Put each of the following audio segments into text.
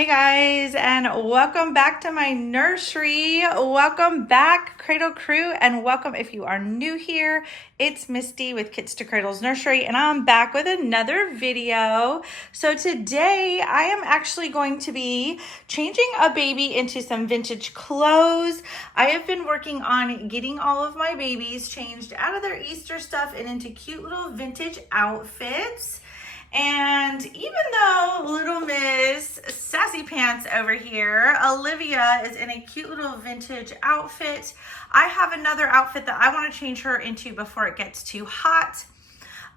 Hey guys, and welcome back to my nursery. Welcome back, Cradle Crew, and welcome if you are new here. It's Misty with Kits to Cradles Nursery, and I'm back with another video. So today I am actually going to be changing a baby into some vintage clothes. I have been working on getting all of my babies changed out of their Easter stuff and into cute little vintage outfits. And even though little Miss Sassy Pants over here, Olivia, is in a cute little vintage outfit, I have another outfit that I want to change her into before it gets too hot.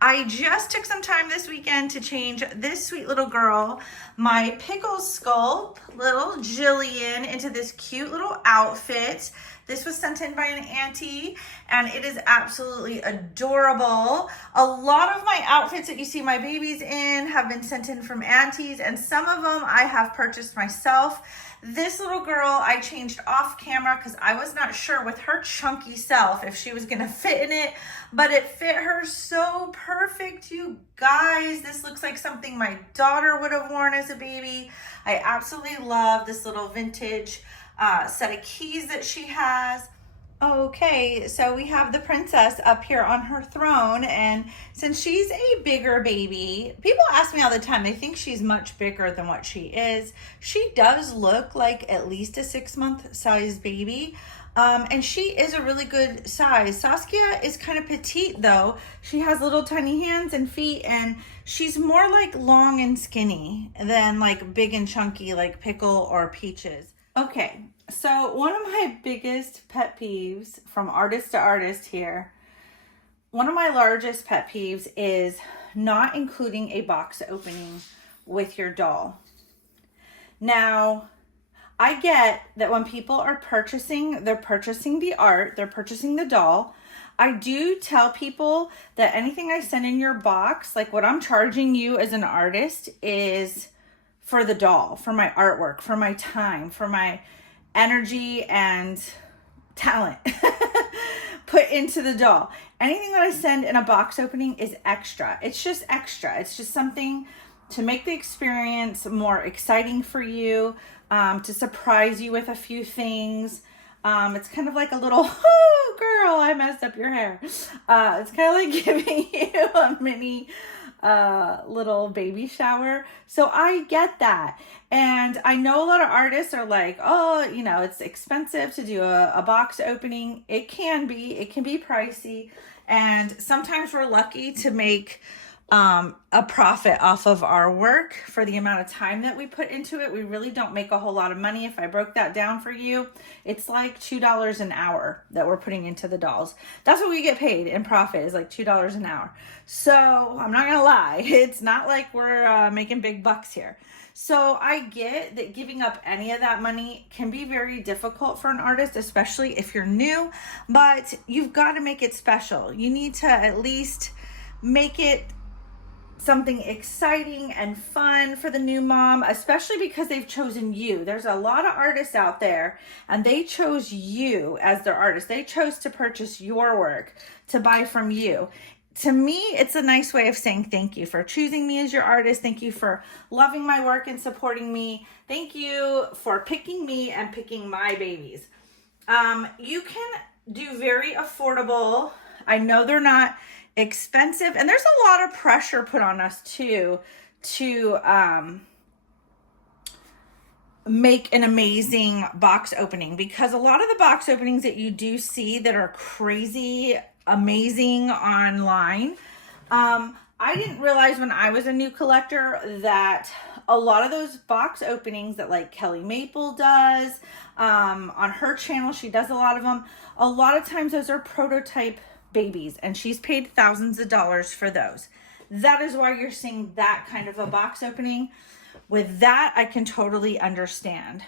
I just took some time this weekend to change this sweet little girl, my pickle sculpt, little Jillian, into this cute little outfit. This was sent in by an auntie, and it is absolutely adorable. A lot of my outfits that you see my babies in have been sent in from aunties, and some of them I have purchased myself. This little girl I changed off camera because I was not sure with her chunky self if she was gonna fit in it, but it fit her so perfect, you guys. This looks like something my daughter would have worn as a baby. I absolutely love this little vintage set of keys that she has. Okay, so we have the princess up here on her throne, and since she's a bigger baby, people ask me all the time, they think she's much bigger than what she is. She does look like at least a 6-month size baby, and she is a really good size. Saskia is kind of petite though. She has little tiny hands and feet, and she's more like long and skinny than like big and chunky like Pickle or Peaches. Okay, so one of my biggest pet peeves from artist to artist here, one of my largest pet peeves is not including a box opening with your doll. Now, I get that when people are purchasing, they're purchasing the art, they're purchasing the doll. I do tell people that anything I send in your box, like what I'm charging you as an artist, is for the doll, for my artwork, for my time, for my energy and talent put into the doll. Anything that I send in a box opening is extra. It's just extra. It's just something to make the experience more exciting for you, to surprise you with a few things. It's kind of like a little, oh girl, I messed up your hair. It's kind of like giving you a mini little baby shower. So I get that. And I know a lot of artists are like, oh, you know, it's expensive to do a box opening. It can be pricey. And sometimes we're lucky to make a profit off of our work for the amount of time that we put into it. We really don't make a whole lot of money. If I broke that down for you, it's like $2 an hour that we're putting into the dolls. That's what we get paid in profit, is like $2 an hour. So I'm not gonna lie, it's not like we're making big bucks here. So I get that giving up any of that money can be very difficult for an artist, especially if you're new, but you've got to make it special. You need to at least make it something exciting and fun for the new mom, especially because they've chosen you. There's a lot of artists out there, and they chose you as their artist. They chose to purchase your work, to buy from you. To me, it's a nice way of saying thank you for choosing me as your artist. Thank you for loving my work and supporting me. Thank you for picking me and picking my babies. You can do very affordable. I know they're not expensive, and there's a lot of pressure put on us too to make an amazing box opening, because a lot of the box openings that you do see that are crazy amazing online, I didn't realize when I was a new collector that a lot of those box openings that like Kelly Maple does on her channel, she does a lot of them. A lot of times those are prototype babies, and she's paid thousands of dollars for those. That is why you're seeing that kind of a box opening. With that, I can totally understand.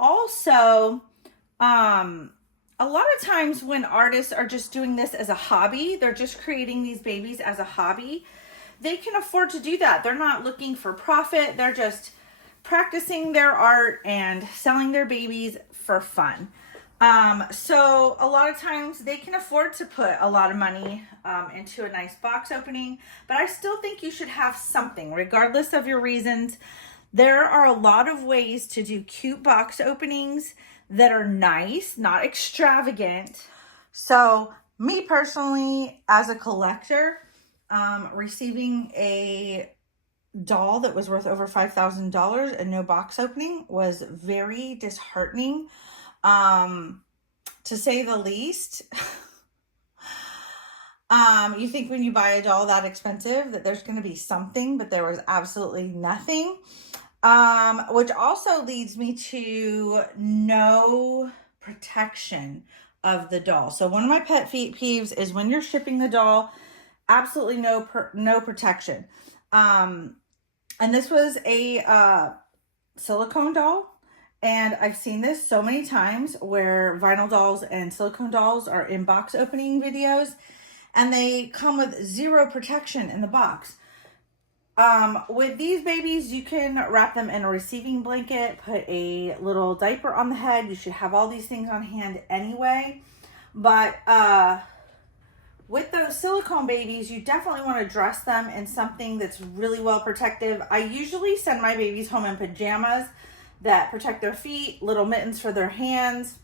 Also, a lot of times when artists are just doing this as a hobby, they're just creating these babies as a hobby, they can afford to do that. They're not looking for profit. They're just practicing their art and selling their babies for fun. So a lot of times they can afford to put a lot of money into a nice box opening, but I still think you should have something, regardless of your reasons. There are a lot of ways to do cute box openings that are nice, not extravagant. So me personally, as a collector, receiving a doll that was worth over $5,000 and no box opening was very disheartening, to say the least. You think when you buy a doll that expensive that there's going to be something, but there was absolutely nothing. Which also leads me to no protection of the doll. So one of my pet peeves is when you're shipping the doll, absolutely no protection. And this was a silicone doll. And I've seen this so many times where vinyl dolls and silicone dolls are in box opening videos, and they come with zero protection in the box. With these babies, you can wrap them in a receiving blanket, put a little diaper on the head. You should have all these things on hand anyway. But with those silicone babies, you definitely want to dress them in something that's really well protective. I usually send my babies home in pajamas that protect their feet, little mittens for their hands,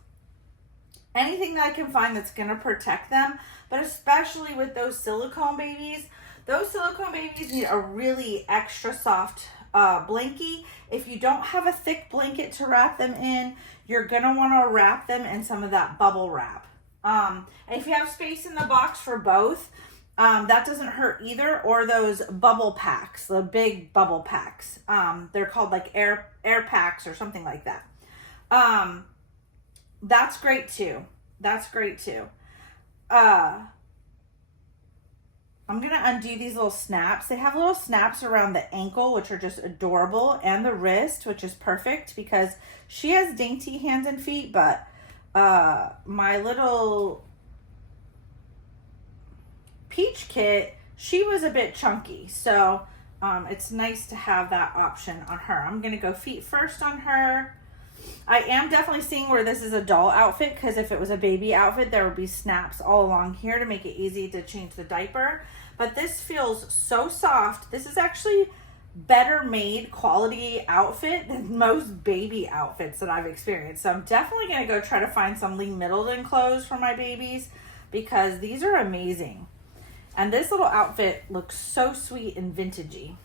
anything that I can find that's going to protect them. But especially with those silicone babies need a really extra soft blankie. If you don't have a thick blanket to wrap them in, you're going to want to wrap them in some of that bubble wrap. And if you have space in the box for both, that doesn't hurt either. Or those bubble packs, the big bubble packs. They're called like air packs or something like that. That's great too. I'm going to undo these little snaps. They have little snaps around the ankle, which are just adorable, and the wrist, which is perfect because she has dainty hands and feet, but my little Peach kit, she was a bit chunky, so it's nice to have that option on her. I'm going to go feet first on her. I am definitely seeing where this is a doll outfit, because if it was a baby outfit, there would be snaps all along here to make it easy to change the diaper. But this feels so soft. This is actually better made quality outfit than most baby outfits that I've experienced. So I'm definitely going to go try to find some Lee Middleton clothes for my babies, because these are amazing. And this little outfit looks so sweet and vintagey.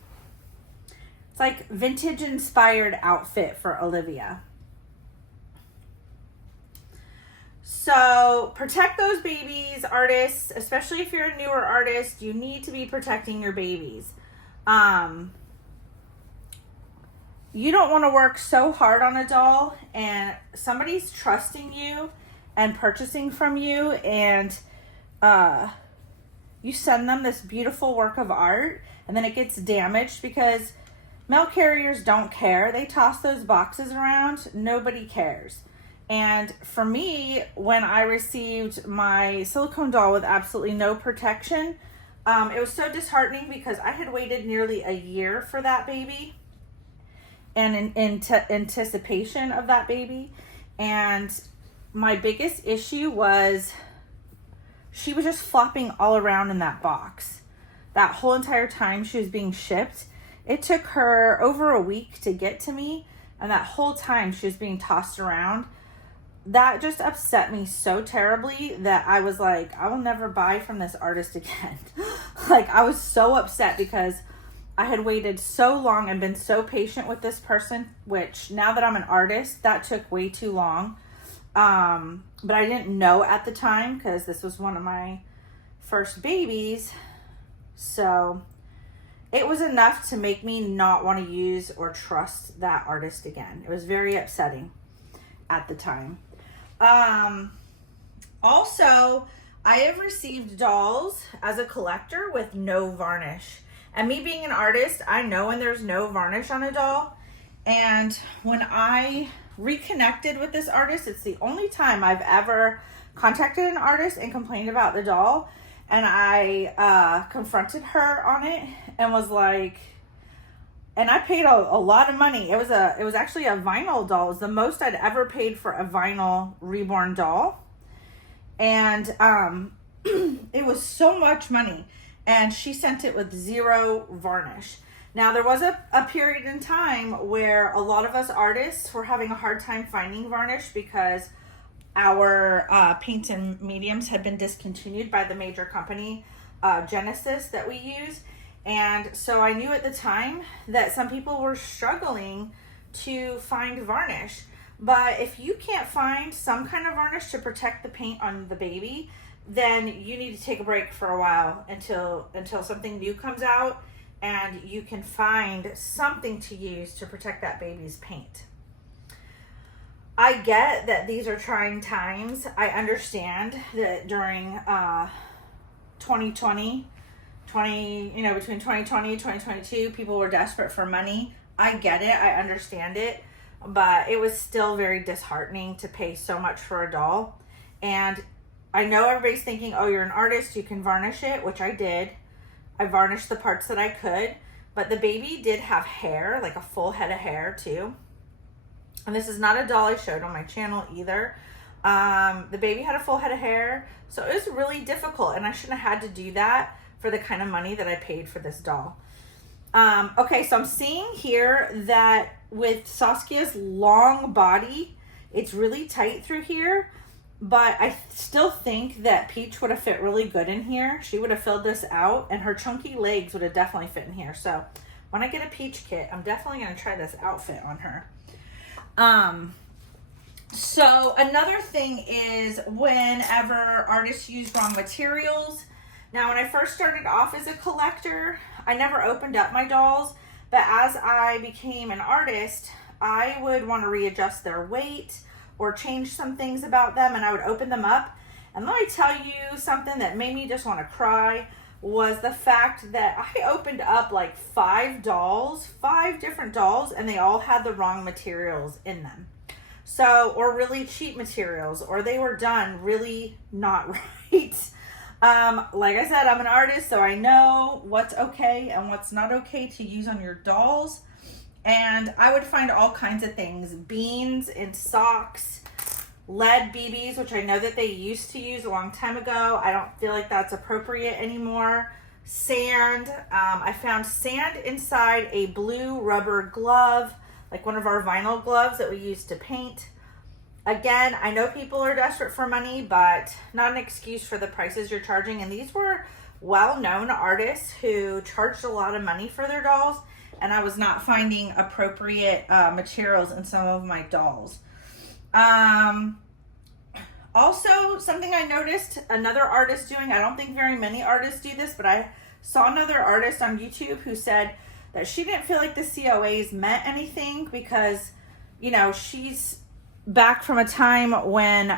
It's like vintage inspired outfit for Olivia. So protect those babies, artists, especially if you're a newer artist. You need to be protecting your babies. You don't want to work so hard on a doll and somebody's trusting you and purchasing from you, and you send them this beautiful work of art and then it gets damaged, because mail carriers don't care. They toss those boxes around. Nobody cares. And for me, when I received my silicone doll with absolutely no protection, it was so disheartening, because I had waited nearly a year for that baby and in anticipation of that baby. And my biggest issue was she was just flopping all around in that box. That whole entire time she was being shipped, it took her over a week to get to me. And that whole time she was being tossed around. That just upset me so terribly that I was like, I will never buy from this artist again. Like, I was so upset because I had waited so long and been so patient with this person, which now that I'm an artist, that took way too long. But I didn't know at the time, because this was one of my first babies. So it was enough to make me not want to use or trust that artist again. It was very upsetting at the time. Also, I have received dolls as a collector with no varnish. And me being an artist, I know when there's no varnish on a doll. And when I reconnected with this artist, it's the only time I've ever contacted an artist and complained about the doll. And I confronted her on it and was like, and I paid a lot of money. It was actually a vinyl doll. It was the most I'd ever paid for a vinyl Reborn doll. And it was so much money. And she sent it with zero varnish. Now, there was a period in time where a lot of us artists were having a hard time finding varnish because our paints and mediums had been discontinued by the major company, Genesis, that we use. And so I knew at the time that some people were struggling to find varnish. But if you can't find some kind of varnish to protect the paint on the baby, then you need to take a break for a while until something new comes out and you can find something to use to protect that baby's paint. I get that these are trying times. I understand that during 2020, between 2020 and 2022, people were desperate for money. I get it. I understand it. But it was still very disheartening to pay so much for a doll. And I know everybody's thinking, oh, you're an artist, you can varnish it, which I did. I varnished the parts that I could. But the baby did have hair, like a full head of hair too. And this is not a doll I showed on my channel either. The baby had a full head of hair. So it was really difficult. And I shouldn't have had to do that for the kind of money that I paid for this doll. Okay, so I'm seeing here that with Saskia's long body, it's really tight through here, but I still think that Peach would have fit really good in here. She would have filled this out, and her chunky legs would have definitely fit in here. So when I get a Peach kit, I'm definitely going to try this outfit on her. So another thing is whenever artists use wrong materials. Now, when I first started off as a collector, I never opened up my dolls, but as I became an artist, I would want to readjust their weight or change some things about them, and I would open them up. And let me tell you something that made me just want to cry was the fact that I opened up like 5 different dolls, and they all had the wrong materials in them. So, or really cheap materials, or they were done really not right. Like I said, I'm an artist, so I know what's okay and what's not okay to use on your dolls. And I would find all kinds of things, beans in socks, lead BBs, which I know that they used to use a long time ago. I don't feel like that's appropriate anymore. Sand. I found sand inside a blue rubber glove, like one of our vinyl gloves that we used to paint. Again, I know people are desperate for money, but not an excuse for the prices you're charging. And these were well-known artists who charged a lot of money for their dolls, and I was not finding appropriate materials in some of my dolls. Also, something I noticed another artist doing, I don't think very many artists do this, but I saw another artist on YouTube who said that she didn't feel like the COAs meant anything because, she's back from a time when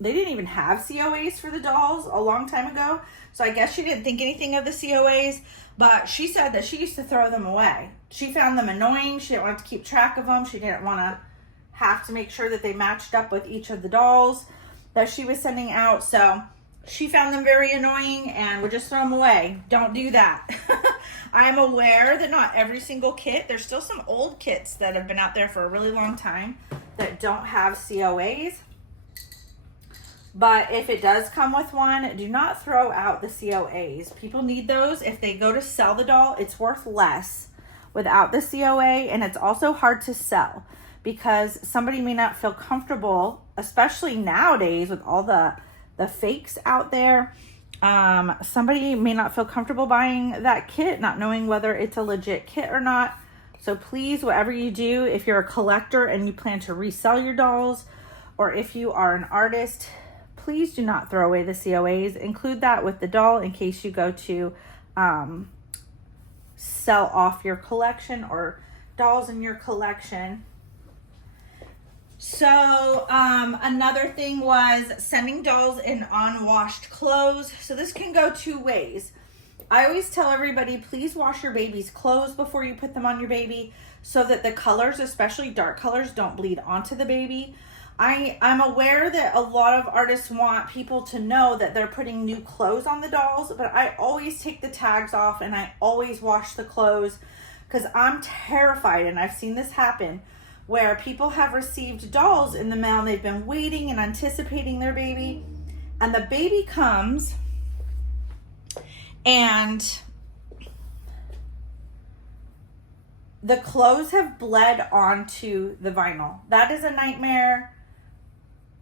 they didn't even have COAs for the dolls a long time ago. So I guess she didn't think anything of the COAs, but she said that she used to throw them away. She found them annoying. She didn't want to keep track of them. She didn't want to have to make sure that they matched up with each of the dolls that she was sending out. So she found them very annoying and would just throw them away. Don't do that. I'm aware that not every single kit, there's still some old kits that have been out there for a really long time that don't have COAs. But if it does come with one, do not throw out the COAs. People need those. If they go to sell the doll, it's worth less without the COA, and it's also hard to sell because somebody may not feel comfortable, especially nowadays with all the fakes out there. Somebody may not feel comfortable buying that kit, not knowing whether it's a legit kit or not. So please, whatever you do, if you're a collector and you plan to resell your dolls, or if you are an artist, please do not throw away the COAs. Include that with the doll in case you go to sell off your collection or dolls in your collection. So another thing was sending dolls in unwashed clothes. So this can go 2 ways. I always tell everybody, please wash your baby's clothes before you put them on your baby so that the colors, especially dark colors, don't bleed onto the baby. I'm aware that a lot of artists want people to know that they're putting new clothes on the dolls, but I always take the tags off and I always wash the clothes because I'm terrified, and I've seen this happen, where people have received dolls in the mail and they've been waiting and anticipating their baby, and the baby comes and the clothes have bled onto the vinyl. That is a nightmare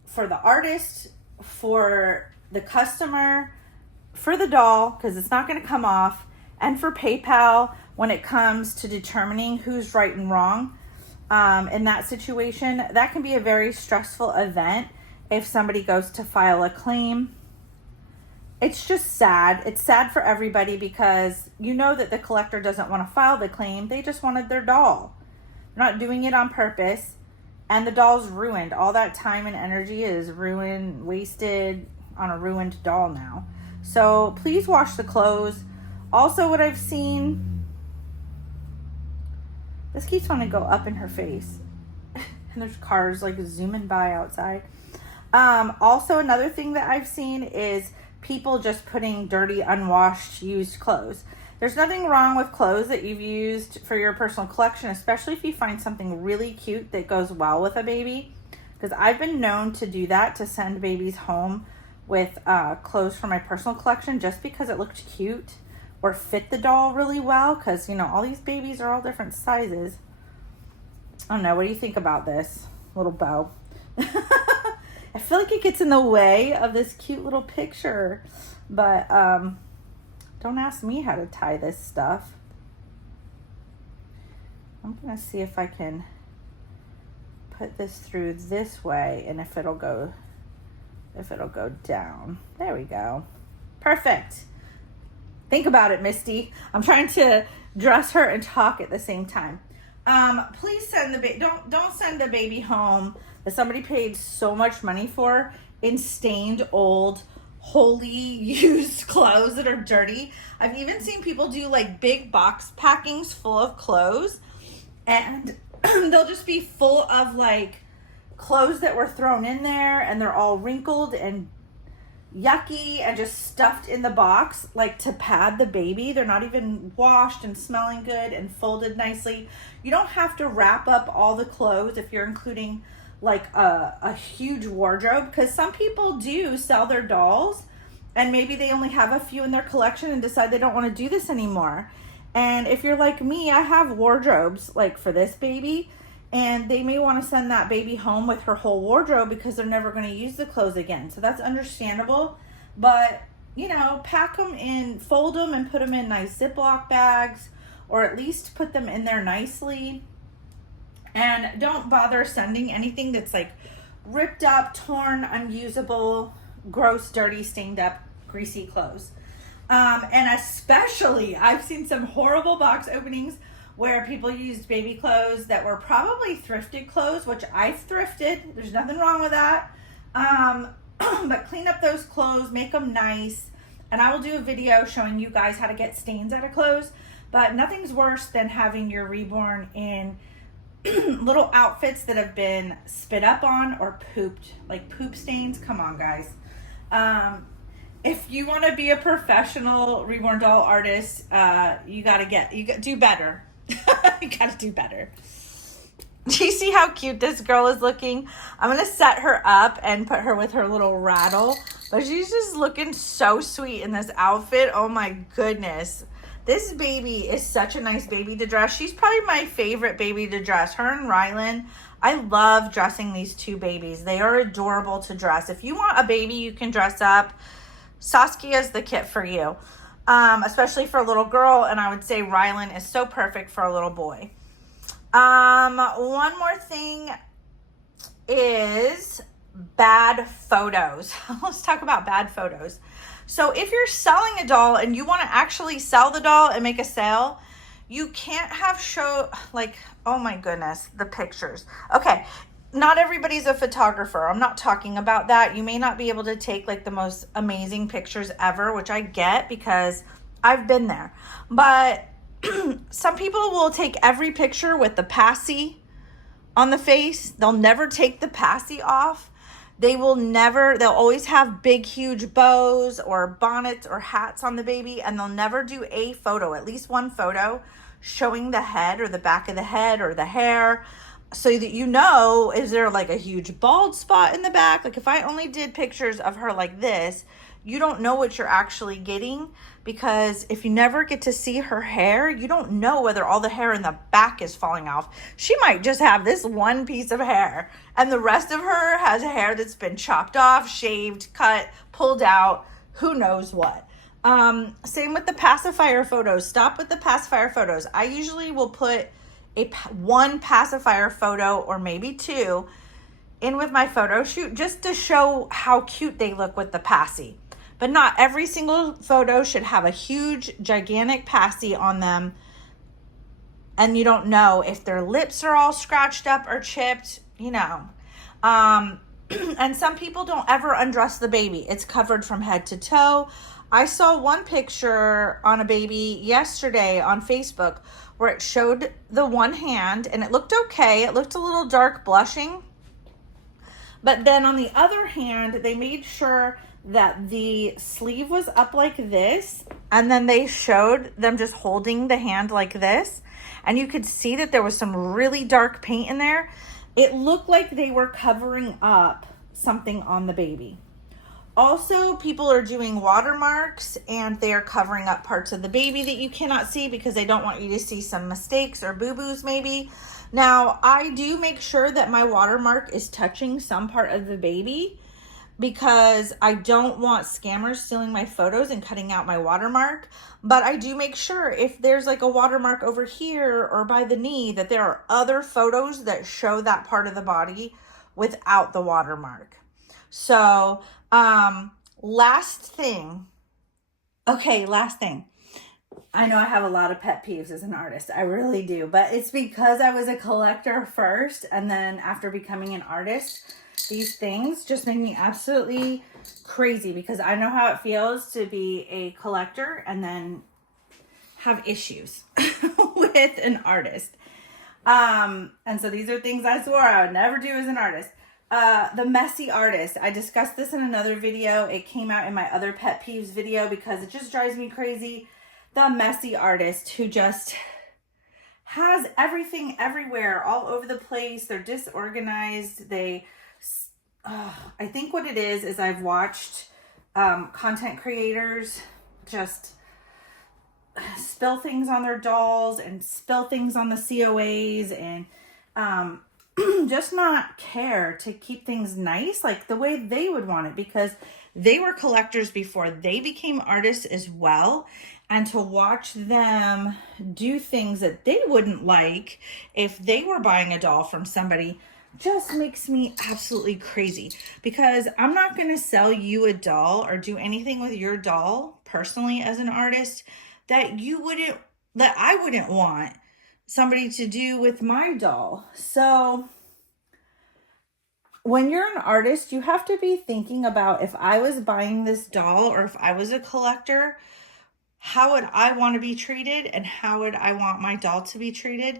for the artist, for the customer, for the doll, because it's not going to come off, and for PayPal when it comes to determining who's right and wrong. In that situation, that can be a very stressful event if somebody goes to file a claim. It's just sad. It's sad for everybody because you know that the collector doesn't want to file the claim. They just wanted their doll. They're not doing it on purpose. And the doll's ruined. All that time and energy is ruined, wasted on a ruined doll now. So please wash the clothes. Also, what I've seen, this keeps wanting to go up in her face. And there's cars like zooming by outside. Also, another thing that I've seen is people just putting dirty, unwashed, used clothes. There's nothing wrong with clothes that you've used for your personal collection, especially if you find something really cute that goes well with a baby. Because I've been known to do that, to send babies home with clothes from my personal collection just because it looked cute or fit the doll really well. Because, you know, all these babies are all different sizes. I don't know. What do you think about this little bow? I feel like it gets in the way of this cute little picture, but don't ask me how to tie this stuff. I'm gonna see if I can put this through this way and if it'll go down. There we go. Perfect. Think about it, Misty. I'm trying to dress her and talk at the same time. Please send the baby. Don't send a baby home that somebody paid so much money for in stained, old, wholly used clothes that are dirty. I've even seen people do like big box packings full of clothes, and they'll just be full of like clothes that were thrown in there, and they're all wrinkled and yucky and just stuffed in the box like to pad the baby. They're not even washed and smelling good and folded nicely. You don't have to wrap up all the clothes if you're including like a huge wardrobe, because some people do sell their dolls and maybe they only have a few in their collection and decide they don't want to do this anymore. And if you're like me, I have wardrobes like for this baby, and they may want to send that baby home with her whole wardrobe because they're never going to use the clothes again. So that's understandable. But, you know, pack them in, fold them and put them in nice Ziploc bags, or at least put them in there nicely. And don't bother sending anything that's like ripped up, torn, unusable, gross, dirty, stained up, greasy clothes. And especially, I've seen some horrible box openings where people used baby clothes that were probably thrifted clothes, which I've thrifted. There's nothing wrong with that. But clean up those clothes, make them nice. And I will do a video showing you guys how to get stains out of clothes. But nothing's worse than having your reborn in little outfits that have been spit up on or pooped, like poop stains. Come on, guys. If you want to be a professional reborn doll artist, you got do better. You got to do better. Do you see how cute this girl is looking? I'm going to set her up and put her with her little rattle, but she's just looking so sweet in this outfit. Oh my goodness. This baby is such a nice baby to dress. She's probably my favorite baby to dress. Her and Rylan. I love dressing these two babies. They are adorable to dress. If you want a baby you can dress up, Saskia's the kit for you. Especially for a little girl. And I would say Rylan is so perfect for a little boy. One more thing is bad photos. Let's talk about bad photos. So if you're selling a doll and you want to actually sell the doll and make a sale, you can't have oh my goodness, the pictures. Okay, not everybody's a photographer. I'm not talking about that. You may not be able to take like the most amazing pictures ever, which I get because I've been there. But some people will take every picture with the passy on the face. They'll never take the passy off. They'll always have big, huge bows or bonnets or hats on the baby, and they'll never do a photo, at least one photo, showing the head or the back of the head or the hair, so that you know, is there like a huge bald spot in the back? Like if I only did pictures of her like this, you don't know what you're actually getting because if you never get to see her hair, you don't know whether all the hair in the back is falling off. She might just have this one piece of hair and the rest of her has hair that's been chopped off, shaved, cut, pulled out, who knows what. Same with the pacifier photos. Stop with the pacifier photos. I usually will put one pacifier photo or maybe two in with my photo shoot just to show how cute they look with the passy. But not every single photo should have a huge, gigantic passy on them. And you don't know if their lips are all scratched up or chipped, you know. And some people don't ever undress the baby. It's covered from head to toe. I saw one picture on a baby yesterday on Facebook where it showed the one hand and it looked okay. It looked a little dark blushing. But then on the other hand, they made sure that the sleeve was up like this. And then they showed them just holding the hand like this. And you could see that there was some really dark paint in there. It looked like they were covering up something on the baby. Also, people are doing watermarks and they are covering up parts of the baby that you cannot see because they don't want you to see some mistakes or boo-boos maybe. Now, I do make sure that my watermark is touching some part of the baby because I don't want scammers stealing my photos and cutting out my watermark. But I do make sure if there's like a watermark over here or by the knee that there are other photos that show that part of the body without the watermark. So, last thing. I know I have a lot of pet peeves as an artist. I really do. But it's because I was a collector first. And then after becoming an artist, these things just make me absolutely crazy. Because I know how it feels to be a collector and then have issues with an artist. And so these are things I swore I would never do as an artist. The messy artist. I discussed this in another video. It came out in my other pet peeves video because it just drives me crazy. The messy artist who just has everything everywhere, all over the place. They're disorganized. I think what it is I've watched content creators just spill things on their dolls and spill things on the COAs and just not care to keep things nice like the way they would want it, because they were collectors before they became artists as well. And to watch them do things that they wouldn't like if they were buying a doll from somebody just makes me absolutely crazy, because I'm not going to sell you a doll or do anything with your doll personally as an artist that I wouldn't want somebody to do with my doll. So when you're an artist, you have to be thinking about, if I was buying this doll or if I was a collector, how would I want to be treated and how would I want my doll to be treated?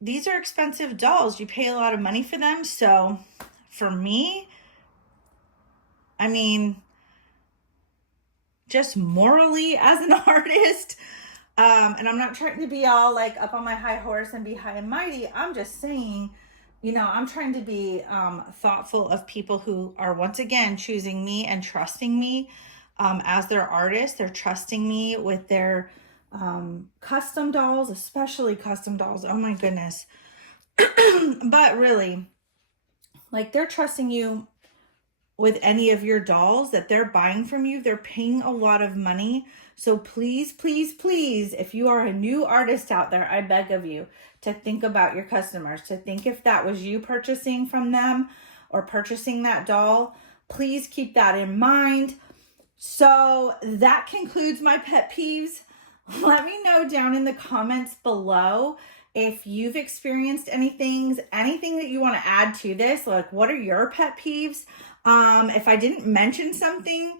These are expensive dolls. You pay a lot of money for them. So for me, I mean, just morally as an artist, and I'm not trying to be all like up on my high horse and be high and mighty. I'm just saying, you know, I'm trying to be thoughtful of people who are once again choosing me and trusting me as their artist. They're trusting me with their custom dolls, especially custom dolls. Oh my goodness. But really, like, they're trusting you with any of your dolls that they're buying from you. They're paying a lot of money. So please, please, please, if you are a new artist out there, I beg of you to think about your customers, to think if that was you purchasing from them or purchasing that doll. Please keep that in mind. So that concludes my pet peeves. Let me know down in the comments below if you've experienced anything that you want to add to this. Like, what are your pet peeves? If I didn't mention something,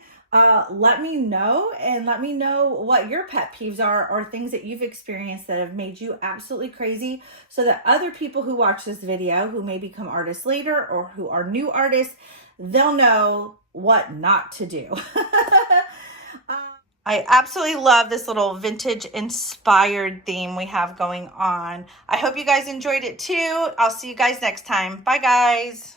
let me know, and let me know what your pet peeves are or things that you've experienced that have made you absolutely crazy, so that other people who watch this video, who may become artists later or who are new artists, they'll know what not to do. I absolutely love this little vintage inspired theme we have going on. I hope you guys enjoyed it too. I'll see you guys next time. Bye, guys.